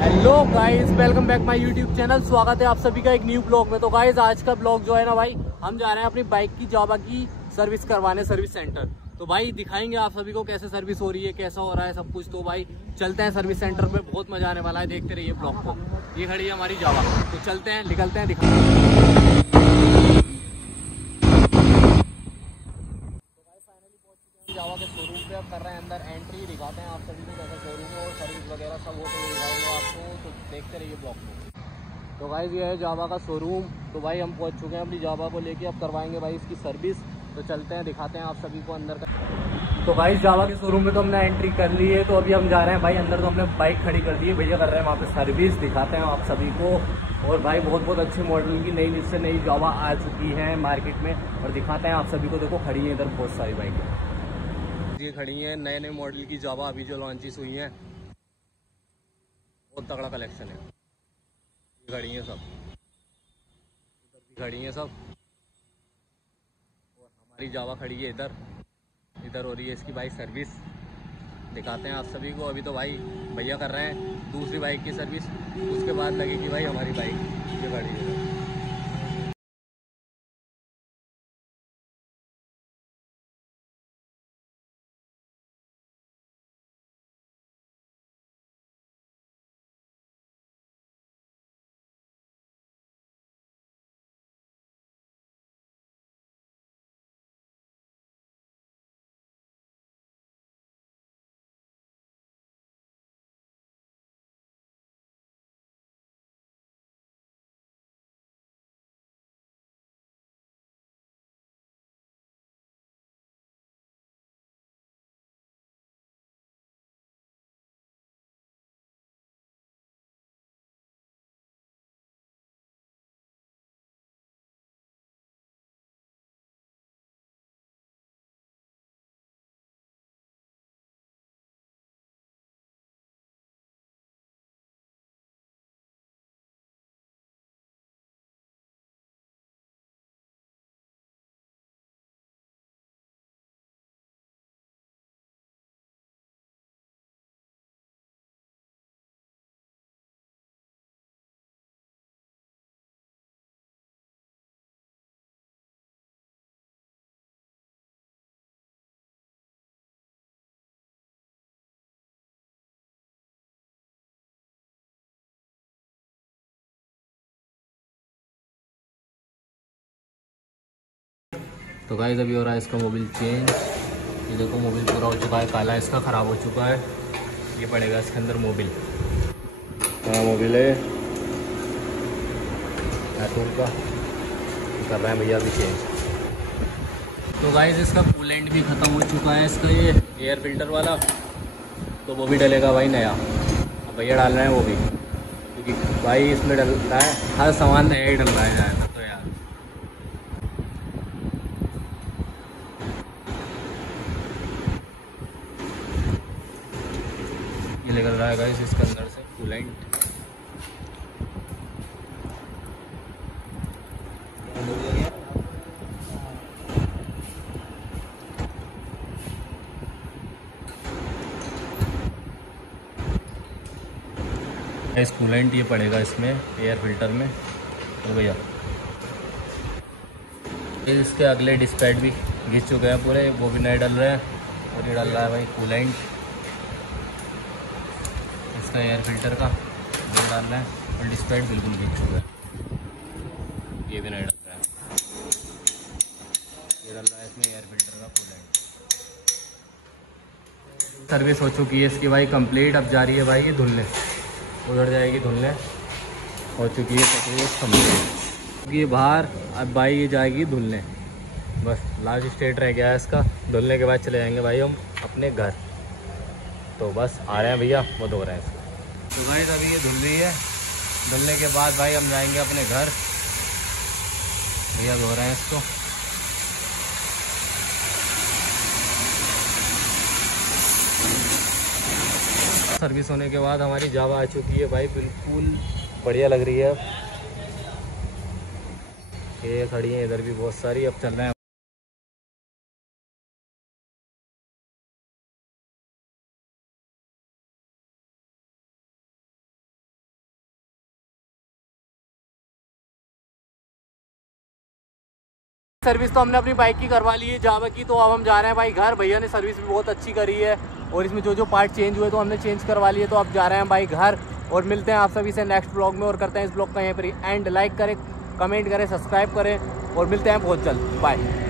Hello guys, welcome back my YouTube channel. स्वागत है आप सभी का एक न्यू ब्लॉग में। तो गाइस आज का ब्लॉग जो है ना भाई, हम जा रहे हैं अपनी बाइक की जावा की सर्विस करवाने सर्विस सेंटर। तो भाई दिखाएंगे आप सभी को कैसे सर्विस हो रही है, कैसा हो रहा है सब कुछ। तो भाई चलते हैं सर्विस सेंटर पे, बहुत मजा आने वाला है। देखते रहिए ब्लॉग को। ये खड़ी है हमारी जावा, तो चलते हैं, निकलते हैं, दिखाते हैं। जावा के शोरूम पे अब कर रहे हैं अंदर एंट्री। दिखाते हैं आप सभी को कैसा शोरूम है और सर्विस वगैरह सब वो तो दिखाएंगे आपको। तो देखते रहिए ब्लॉग को। तो गाइस ये है जावा का शोरूम। तो भाई हम पहुंच चुके हैं अपनी जावा को लेके, अब करवाएंगे भाई इसकी सर्विस। तो चलते हैं, दिखाते हैं आप सभी को अंदर का। तो गाइस जावा के शोरूम में तो हमने एंट्री कर ली है। तो अभी हम जा रहे हैं भाई अंदर। तो हमने बाइक खड़ी कर दी है, भैया कर रहे हैं वहाँ पे सर्विस। दिखाते हैं आप सभी को। और भाई बहुत बहुत अच्छे मॉडल की नई से नई जावा आ चुकी है मार्केट में, और दिखाते हैं आप सभी को। देखो खड़ी है इधर बहुत सारी बाइकें, ये खड़ी हैं नए नए मॉडल की जावा अभी जो लॉन्चेस हुई हैं। बहुत तगड़ा कलेक्शन है। ये खड़ी हैं सब, इधर भी खड़ी हैं सब। और हमारी जावा खड़ी है इधर। इधर हो रही है इसकी भाई सर्विस। दिखाते हैं आप सभी को। अभी तो भाई भैया कर रहे हैं दूसरी बाइक की सर्विस, उसके बाद लगेगी भाई हमारी बाइक। ये खड़ी है। तो गाइस अभी हो रहा है इसका मोबिल चेंज। ये देखो मोबिल पूरा हो चुका है, काला इसका ख़राब हो चुका है। ये पड़ेगा इसके अंदर मोबिल। हाँ मोबिल है टूल का, कर रहे हैं भैया अभी चेंज। तो गाइस इसका कूलेंट भी ख़त्म हो चुका है, इसका ये एयर फिल्टर वाला। तो वो भी डलेगा भाई नया। अब भैया डाल रहे हैं वो भी, क्योंकि भाई इसमें डल रहा है हर सामान नया ही डल रहा है ज़्यादातर। तो यार ये निकल रहा है गाइस इसके अंदर से कूलेंट। इस कूलेंट ये पड़ेगा इसमें एयर फिल्टर में। तो भैया इसके अगले डिस्पैड भी घिस चुके हैं पूरे, वो भी नए डल रहे हैं। और ये डल रहा है भाई कूलेंट इसका एयर फिल्टर का, वो डाल रहा है। और डिस्पैड बिल्कुल घिस चुका है, ये भी नए डल रहा है। ये डल रहा है इसमें एयर फिल्टर का कूलेंट। सर्विस हो चुकी है इसकी भाई कंप्लीट। अब जा रही है भाई ये धुलने, उधर जाएगी धुलने। हो चुकी है सर्विस कंप्लीट, ये बाहर। अब भाई ये जाएगी धुलने, बस लास्ट स्टेट रह गया है इसका। धुलने के बाद चले जाएंगे भाई हम अपने घर। तो बस आ रहे हैं भैया, वो धो रहे हैं इसको। तो भाई अभी ये धुल रही है, धुलने के बाद भाई हम जाएंगे अपने घर। भैया धो रहे हैं इसको। सर्विस होने के बाद हमारी जावा आ चुकी है भाई, बिल्कुल बढ़िया लग रही है। ये खड़ी है इधर भी बहुत सारी। अब चल रहे हैं सर्विस तो हमने अपनी बाइक की करवा ली है जावा की, तो अब हम जा रहे हैं भाई घर। भैया ने सर्विस भी बहुत अच्छी करी है और इसमें जो जो पार्ट चेंज हुए तो हमने चेंज करवा लिए, तो अब जा रहे हैं भाई घर। और मिलते हैं आप सभी से नेक्स्ट ब्लॉग में और करते हैं इस ब्लॉग का यहीं पर एंड। लाइक करें, कमेंट करें, सब्सक्राइब करें और मिलते हैं बहुत जल्द। बाय।